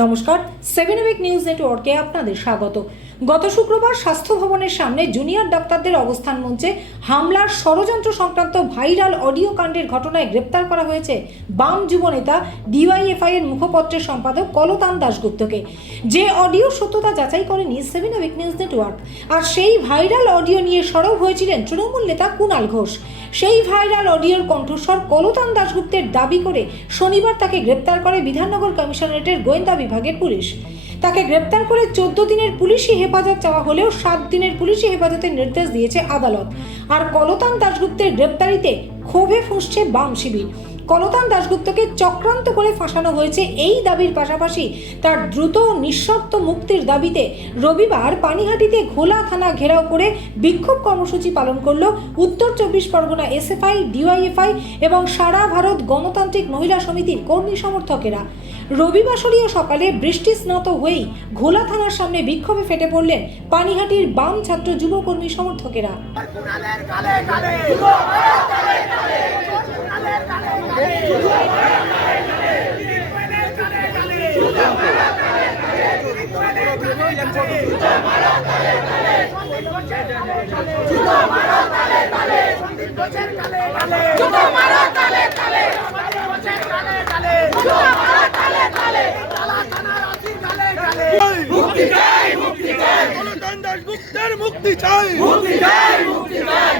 নমস্কার, 7 week news নেটওয়ার্কে আপনাদের স্বাগত। গত শুক্রবার স্বাস্থ্য ভবনের সামনে জুনিয়র ডাক্তারদের অবস্থান মঞ্চে হামলার ষড়যন্ত্র সংক্রান্ত ভাইরাল অডিও কাণ্ডের ঘটনায় গ্রেপ্তার করা হয়েছে বাম যুবনেতা ডিওয়াইএফআই এর মুখপত্রের সম্পাদক কলতান দাশগুপ্তকে। যে অডিও সত্যতা যাচাই করেনি 7 উইক নিউজ নেটওয়ার্ক, আর সেই ভাইরাল অডিও নিয়ে সরব হয়েছিলেন তৃণমূল নেতা কুণাল ঘোষ। সেই ভাইরাল অডিওর কণ্ঠস্বর কলতান দাশগুপ্তের দাবি করে শনিবার তাকে গ্রেপ্তার করে বিধাননগর কমিশনারেটের গোয়েন্দা বিভাগের পুলিশ। তাকে গ্রেপ্তার করে 14 দিনের পুলিশি হেফাজত চাওয়া হলেও 7 দিনের পুলিশি হেফাজতের নির্দেশ দিয়েছে আদালত। আর কলতান দাশগুপ্তের গ্রেপ্তারিতে ক্ষোভে ফুঁসছে বাম শিবির। কলতান দাশগুপ্তকে চক্রান্ত করে ফাঁসানো হয়েছে এই দাবির পাশাপাশি তার দ্রুত নিঃশর্ত মুক্তির দাবিতে রবিবার পানিহাটিতে ঘোলা থানা ঘেরাও করে বিক্ষোভ কর্মসূচি পালন করল উত্তর 24 পরগনা এসএফআই, ডিওয়াইএফআই এবং সারা ভারত গণতান্ত্রিক মহিলা সমিতির কর্মী সমর্থকেরা। রবিবাসরীয় সকালে বৃষ্টি স্নাত হয়েই ঘোলা থানার সামনে বিক্ষোভে ফেটে পড়লেন পানিহাটির বাম ছাত্র যুব কর্মী সমর্থকেরা। মুক্তি চাই, মুক্তি চাই, মুক্তি চাই।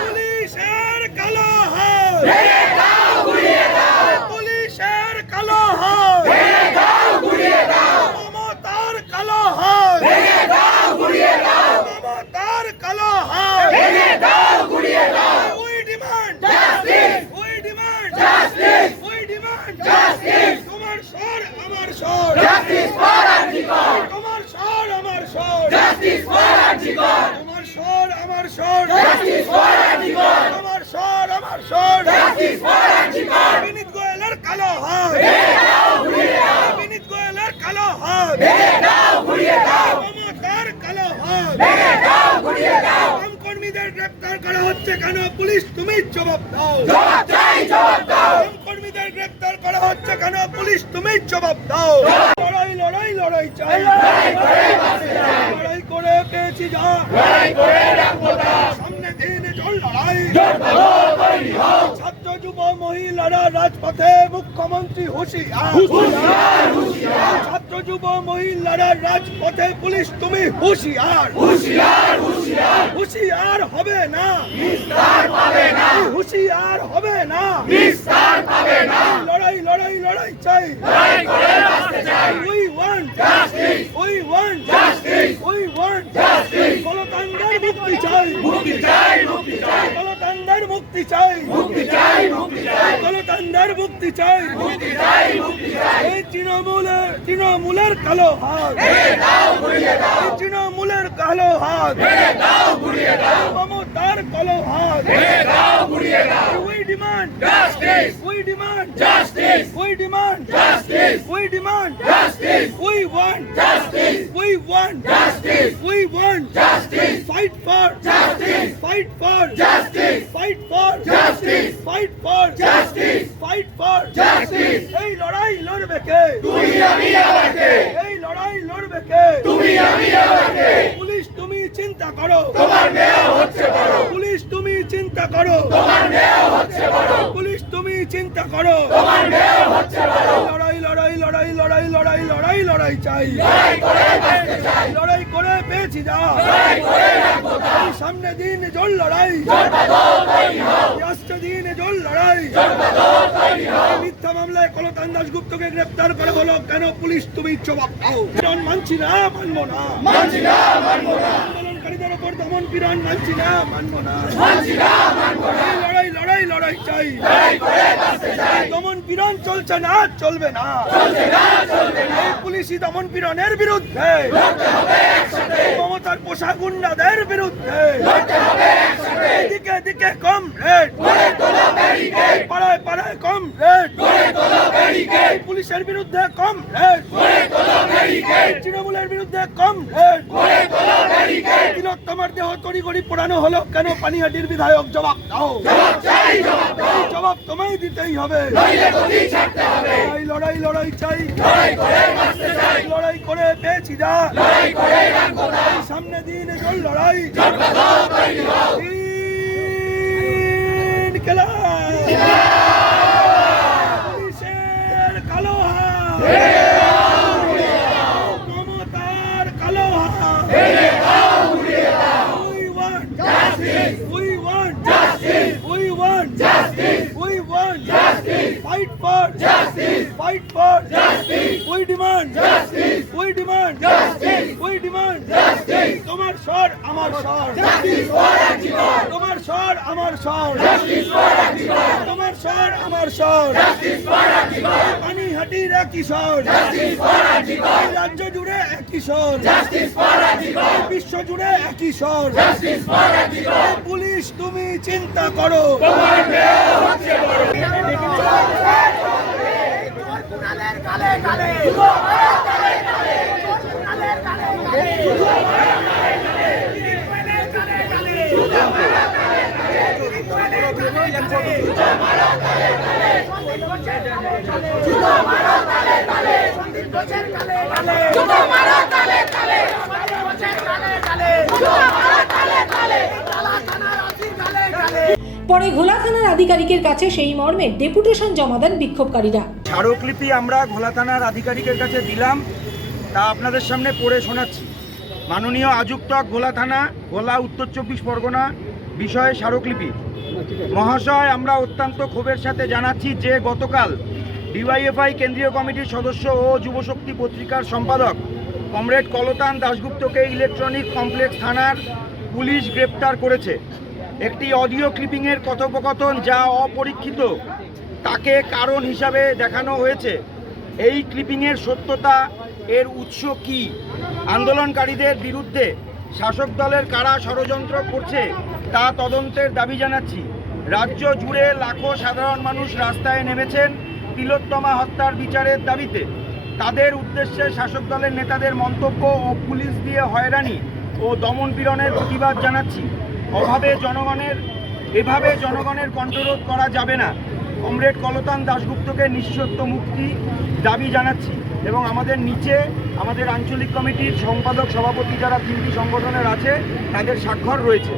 পুলিশের কালো হাত ভেঙে দাও, গুড়িয়ে দাও। পুলিশের কালো হাত ভেঙে দাও, গুড়িয়ে দাও। মমতার কালো হাত ভেঙে দাও, গুড়িয়ে দাও। মমতার কালো হাত ভেঙে দাও, গুড়িয়ে দাও। We demand justice, we demand justice, we demand justice. তোমার স্বর আমার স্বর, justice for Arjikar. তোমার স্বর আমার স্বর, justice for Arjikar. তোমার স্বর আমার স্বর, justice for Arjikar. তোমার স্বর আমার স্বর, justice for Arjikar. বিনীত গোয়েলের কালো হাত ভেঙে দাও, গুড়িয়ে দাও। বিনীত গোয়েলের কালো হাত ভেঙে দাও, গুড়িয়ে দাও। মমতার কালো হাত ভেঙে দাও, গুড়িয়ে দাও। বাম কর্মীদের গ্রেফতার করা হচ্ছে কেন? পুলিশ তুমি জবাব দাও, জবাব চাই, জবাব দাও। বাম কর্মীদের গ্রেফতার করা হচ্ছে কেন? পুলিশ তুমি জবাব দাও। লড়াই লড়াই লড়াই চাই, লড়াই করে বাঁচতে চাই। লড়াই করে পেয়েছি যা, লড়াই করে রাখবো তা। সামনে দিন চল লড়াই, জোর বাঁধো, তৈরি হও। ছাত্র যুব মহিলারা রাজপথে, মুখ্যমন্ত্রী হুঁশিয়ার, হুঁশিয়ার, হুঁশিয়ার। ছাত্র যুব মহিলারা রাজপথে, পুলিশ তুমি হুঁশিয়ার, হুঁশিয়ার, হুঁশিয়ার। হুঁশিয়ার হবে না, নিস্তার পাবে না। হুঁশিয়ার হবে না, নিস্তার পাবে না। লড়াই লড়াই লড়াই চাই, লড়াই করে বাঁচতে চাই। We want justice, we want justice, we want justice. কলতানদের মুক্তি চাই, মুক্তি চাই, মুক্তি চাই। কলতানদের মুক্তি চাই, মুক্তি চাই, মুক্তি চাই। কলতানদের মুক্তি চাই, মুক্তি চাই, মুক্তি চাই। এই তৃণমূলের কালো হাত ভেঙে দাও, গুড়িয়ে দাও। এই তৃণমূলের কালো হাত ভেঙে দাও, গুড়িয়ে দাও। মমতার কালো হাত ভেঙে দাও, গুড়িয়ে দাও। We demand justice, we demand justice, we demand justice, we demand justice. We want justice, we want justice, we want justice. Fight for justice, fight for justice, fight for justice, fight for justice, fight for justice. এই লড়াই লড়বে কে? তুমি আমি আবার কে? এই লড়াই লড়বে কে? তুমি আমি আবার কে? পুলিশ তুমি চিন্তা করো, তোমার মেয়ে হচ্ছে বড়। পুলিশ তুমি চিন্তা করো, তোমার মেয়ে হচ্ছে বড়। পুলিশ তুমি চিন্তা করো, তোমার মেয়ে হচ্ছে বড়। লড়াই লড়াই লড়াই লড়াই লড়াই লড়াই লড়াই চাই, লড়াই করে বাঁচতে চাই। লড়াই করে পেয়েছি যা, লড়াই করে রাখবো তা। সামনে দিন জোর লড়াই, জোর বাঁধো, তৈরি হও। আসছে দিন জোর লড়াই, জোর বাঁধো, তৈরি হও। মিথ্যা মামলায় কলতান দাশগুপ্তকে গ্রেফতার করা হলো কেন? পুলিশ তুমি জবাব দাও। পীড়ন মানছি না, মানবো না, মানছি না, মানবো না। আন্দোলনকারীদের উপর দমন পীড়ন মানছি না, মানবো না, মানছি না, মানবো না। লড়াই লড়াই লড়াই চাই, লড়াই করে বাঁচতে চাই। দমন পীড়ন চলছে না, চলবে না, চলবে না, চলবে না। পুলিশি দমন পীড়নের বিরুদ্ধে লড়তে হবে একসাথে। মমতার পোষা গুন্ডাদের বিরুদ্ধে লড়তে হবে একসাথে। দিকে দিকে কম রেড, গড়ে তোলো ব্যারিকেড। পাড়ায় পাড়ায় কম রেড, গড়ে তোলো ব্যারিকেড। পুলিশের বিরুদ্ধে কম রেড, গড়ে তোলো ব্যারিকেড। তৃণমূলের বিরুদ্ধে কম রেড, গড়ে তোলো ব্যারিকেড। তিলোত্তমার দেহ তড়িঘড়ি পোড়ানো হলো কেন? পানিহাটির বিধায়ক জবাব দাও, জবাব তোমায় দিতেই হবে। লড়াই লড়াই চাই, লড়াই করে পেয়েছি যা, সামনে দিন এগোল লড়াই। পুলিশের কালো হাত, মমতার কালো হাত। We want justice. We want justice. We want justice. Fight for justice. Fight for justice. We demand justice. We demand justice. We demand justice. তোমার স্বর আমার স্বর, justice for Antigone. তোমার স্বর আমার স্বর, justice for Antigone. তোমার স্বর আমার স্বর, justice for Antigone. পানিহাটির একই স্বর, justice for Antigone. রাজ্য জুড়ে একই স্বর, justice for Antigone. বিশ্ব জুড়ে একই স্বর, justice for Antigone. পুলিশ তুমি চিন্তা করো, পরে ঘোলা থানার আধিকারিকের কাছে সেই মর্মে ডেপুটেশন জমা দেন বিক্ষোভকারীরা। স্মারকলিপি আমরা ঘোলা থানার আধিকারিকের কাছে দিলাম, তা আপনাদের সামনে পড়ে শোনাচ্ছি। মাননীয় আযুক্তক ঘোলা থানা, ঘোলা, উত্তর 24 পরগনা, বিষয়ে স্মারকলিপি। মহাশয়, আমরা অত্যন্ত ক্ষোভের সাথে জানাচ্ছি যে গতকাল ডিওয়াইএফআই কেন্দ্রীয় কমিটির সদস্য ও যুবশক্তি পত্রিকার সম্পাদক কমরেড কলতান দাশগুপ্তকে ইলেকট্রনিক কমপ্লেক্স থানার পুলিশ গ্রেপ্তার করেছে। একটি অডিও ক্লিপিংয়ের কথোপকথন যা অপরীক্ষিত তাকে কারণ হিসাবে দেখানো হয়েছে। এই ক্লিপিংয়ের সত্যতা, এর উৎস কী, আন্দোলনকারীদের বিরুদ্ধে শাসক দলের কারা ষড়যন্ত্র করছে তা তদন্তের দাবি জানাচ্ছি। রাজ্য জুড়ে লাখো সাধারণ মানুষ রাস্তায় নেমেছেন তিলোত্তমা হত্যার বিচারের দাবিতে। তাদের উদ্দেশ্যে শাসক দলের নেতাদের মন্তব্য ও পুলিশ দিয়ে হয়রানি ও দমনপীড়নের প্রতিবাদ জানাচ্ছি। এভাবে জনগণের কণ্ঠরোধ করা যাবে না। কমরেড কলতান দাশগুপ্তকে নিঃশর্ত মুক্তি দাবি জানাচ্ছি। এবং আমাদের নিচে আমাদের আঞ্চলিক কমিটির সম্পাদক সভাপতি যারা 3টি সংগঠনের আছে তাদের স্বাক্ষর রয়েছে।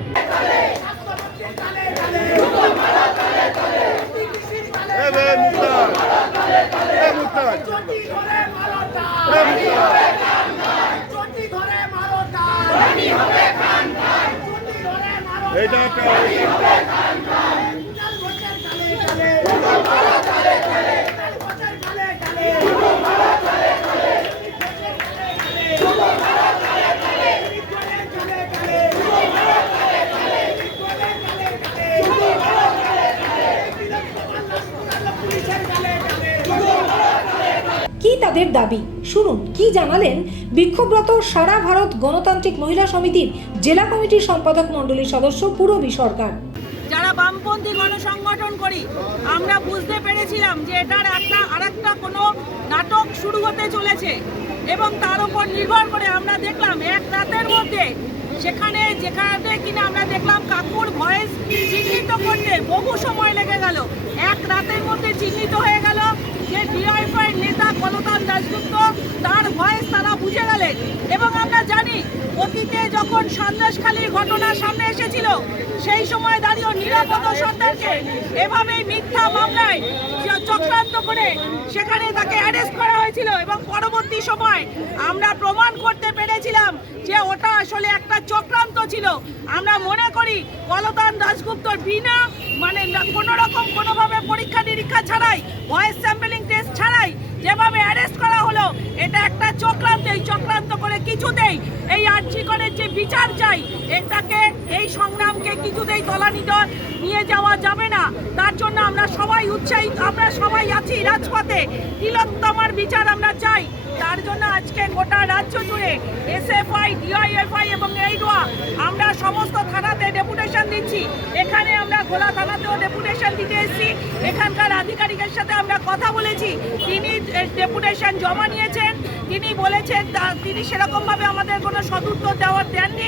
কি তাদের দাবি শুনুন, কি জানালেন বিক্ষোভরত সারা ভারত গণতান্ত্রিক মহিলা সমিতির জেলা কমিটির সম্পাদক মণ্ডলীর সদস্য পূরবী সরকার। যারা বামপন্থী গণসংগঠন করি আমরা বুঝতে পেরেছিলাম যে এটার আরেকটা কোনো নাটক শুরু হতে চলেছে এবং তার উপর নির্ভর করে আমরা দেখলাম এক রাতের মধ্যে যেখানে কিনা আমরা দেখলাম কাকুর ভয়েস চিহ্নিত করতে বহু সময় লেগে গেল। এক রাতের মধ্যে চিহ্নিত হয়ে গেল যে ডিওয়াইএফআই নেতা কলতান দাশগুপ্ত, তার ভয়েস তারা বুঝে গেলেন। এবং আমরা জানি অতীতে যখন সন্দেশখালীর ঘটনা সামনে এসেছিল সেই সময় দাঁড়িয়ে নিরাপদ সরকারকে এভাবেই মিথ্যা মামলায় চক্রান্ত করে সেখানে তাকে অ্যারেস্ট করা হয়েছিল এবং পরবর্তী সময় আমরা প্রমাণ করতে পেরেছিলাম যে ওটা আসলে একটা চক্রান্ত ছিল। আমরা মনে করি কলতান দাশগুপ্তর বিনা কোনোভাবে পরীক্ষা নিরীক্ষা ছাড়াই, ভয়েস স্যাম্পলিং টেস্ট ছাড়াই যেভাবে অ্যারেস্ট করা হলো এটা একটা চক্রান্ত। এই চক্রান্ত করে কিছুতেই এই আর্জিকরের যে বিচার চাই এটাকে, এই সংগ্রামকে কিছুতেই তলানিতে নিয়ে যাওয়া যাবে না। তার জন্য আমরা সবাই উৎসাহিত, আমরা সবাই আছি রাজপথে। তিলোত্তমার বিচার আমরা চাই। তার জন্য আজকে গোটা রাজ্য জুড়ে এসএফআই, ডিওয়াইএফআই এবং এইডোয়া আমরা সমস্ত থানাতে ডেপুটেশন দিচ্ছি। এখানে এখানে আমরা ঘোলা থানাতেও ডেপুটেশন দিতে এসেছি, এখানকার আধিকারিকের সাথে আমরা কথা বলেছি, তিনি ডেপুটেশন জমা নিয়েছেন, তিনি বলেছেন তিনি সেরকমভাবে আমাদের কোনো সদুত্তর দেননি।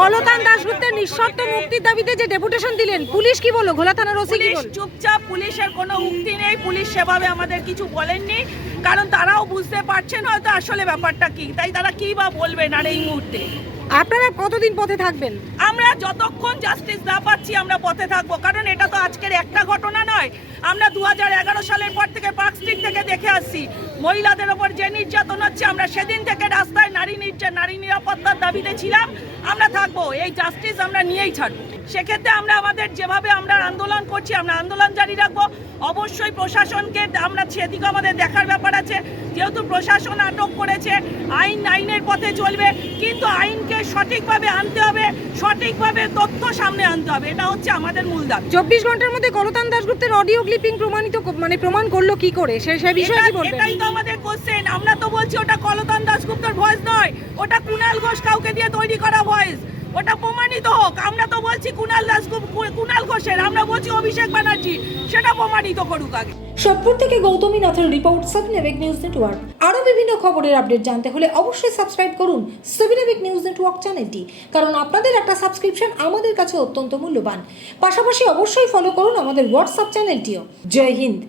কলতান দাশগুপ্তের নিঃশর্ত মুক্তির দাবিতে যে ডেপুটেশন দিলেন, পুলিশ কি বলল? ঘোলা থানার ওসি কি পুলিশ বলল? চুপচাপ, পুলিশের কোনো উক্তি নেই, পুলিশ সেভাবে আমাদের কিছু বলেননি, কারণ তারাও বুঝতে পারছেন হয়তো আসলে ব্যাপারটা কি, তাই তারা কি বা বলবেন আর এই মুহূর্তে। আপনারা কতদিন পথে থাকবেন? আমরা যতক্ষণ জাস্টিস না পাচ্ছি আমরা পথে থাকবো, কারণ এটা তো আজকের একটা ঘটনা নয়। আমরা 2011 সালের পর থেকে পার্ক স্ট্রিট থেকে দেখে আসছি মহিলাদের ওপর যে নির্যাতন হচ্ছে। আমরা সেদিন থেকে রাস্তায় নারী নিরাপত্তার দাবিতে ছিলাম, আমরা থাকবো, এই জাস্টিস আমরা নিয়েই ছাড়বো। সেক্ষেত্রে আমরা আমাদের যেভাবে আমরা আন্দোলন করছি, আমরা আন্দোলন জারি রাখবো। অবশ্যই প্রশাসনকে আমরা সেদিকে আমাদের দেখার ব্যাপার আছে, যেহেতু প্রশাসন আটক করেছে, আইনের পথে চলবে, কিন্তু আইনকে সঠিকভাবে আনতে হবে, সঠিকভাবে তথ্য সামনে আনতে হবে, এটা হচ্ছে আমাদের মূল দাবি। 24 ঘন্টার মধ্যে কলতান দাশগুপ্তের অডিও ক্লিপিং প্রমাণ করলো কি করে, সে বিষয়ে কি বলবেন? এটাই তো আমাদের কোশ্চেন। আমরা তো বলছি ওটা কলতান দাশগুপ্তের ভয়েস নয়, ওটা কুণাল ঘোষ কাউকে দিয়ে তৈরি করা ভয়েস, ওটা প্রমাণিত হোক। আমরা তো বলছি কুণাল ঘোষের, আমরা বলছি অভিষেক ব্যানার্জি, সেটা প্রমাণিত করুক আগে। সোদপুর থেকে গৌতমী নাথের রিপোর্ট, সাবিনাবিক নিউজ নেটওয়ার্ক। আরও বিভিন্ন খবরের আপডেট জানতে হলে অবশ্যই সাবস্ক্রাইব করুন সাবিনাবিক নিউজ নেটওয়ার্ক চ্যানেলটি, কারণ আপনাদের একটা সাবস্ক্রিপশন আমাদের কাছে অত্যন্ত মূল্যবান। পাশাপাশি অবশ্যই ফলো করুন আমাদের হোয়াটসঅ্যাপ চ্যানেলটিও। জয় হিন্দ।